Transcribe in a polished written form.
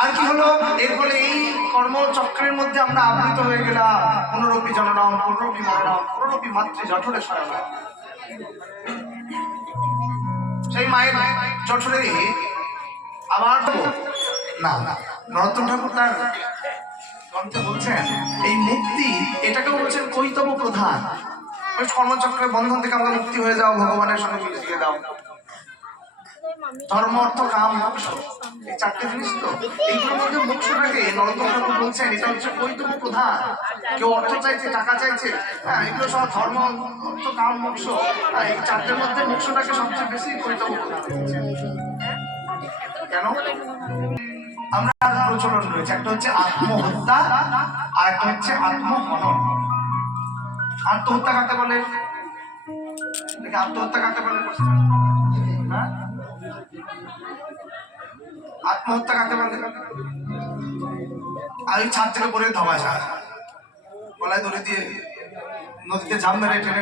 আর কি হলো, এর ফলে এই কর্মচক্রের মধ্যে আমরা আবৃত হয়ে গেলাম। পুনরপি জননম, পুনরপি মরণম, পুনরপি মাতৃ জঠরে শয়নম। সেই মায়ের জঠরে আবার না, নরোত্তম ঠাকুর তার গ্রন্থে বলছেন এই মুক্তি, এটাকেও বলছেন কৈতব প্রধান। ওই কর্মচক্রের বন্ধন থেকে আমরা মুক্তি হয়ে যাও, ভগবানের সঙ্গে মিলে দিয়ে দাও। ধর্ম, অর্থ, কাম, মোক্ষ, এই চারটে জিনিস তো, এইগুলোর মধ্যে মোক্ষটাকে নরোত্তম ঠাকুর বলছেন এটা হচ্ছে কৈতব প্রধান। কেউ অর্থ চাইছে, টাকা চাইছে, হ্যাঁ, এগুলো সব ধর্ম, অর্থ, কাম, মোক্ষ, এই চারটের মধ্যে মোক্ষটাকে সবচেয়ে বেশি কৈতব প্রধান। কেন? আমরা প্রচলন রয়েছে, একটা হচ্ছে আত্মহত্যা আর একটা হচ্ছে আত্মহনন। আত্মহত্যা কাকে বলে? আত্মহত্যা কাকে বলে? হ্যাঁ, আত্মহত্যা কাকে বলে? আর ওই ছাদ থেকে পড়ে ধমাশা, গলায় দড়ি দিয়ে নদীতে ঝাঁপ মেরে টেনে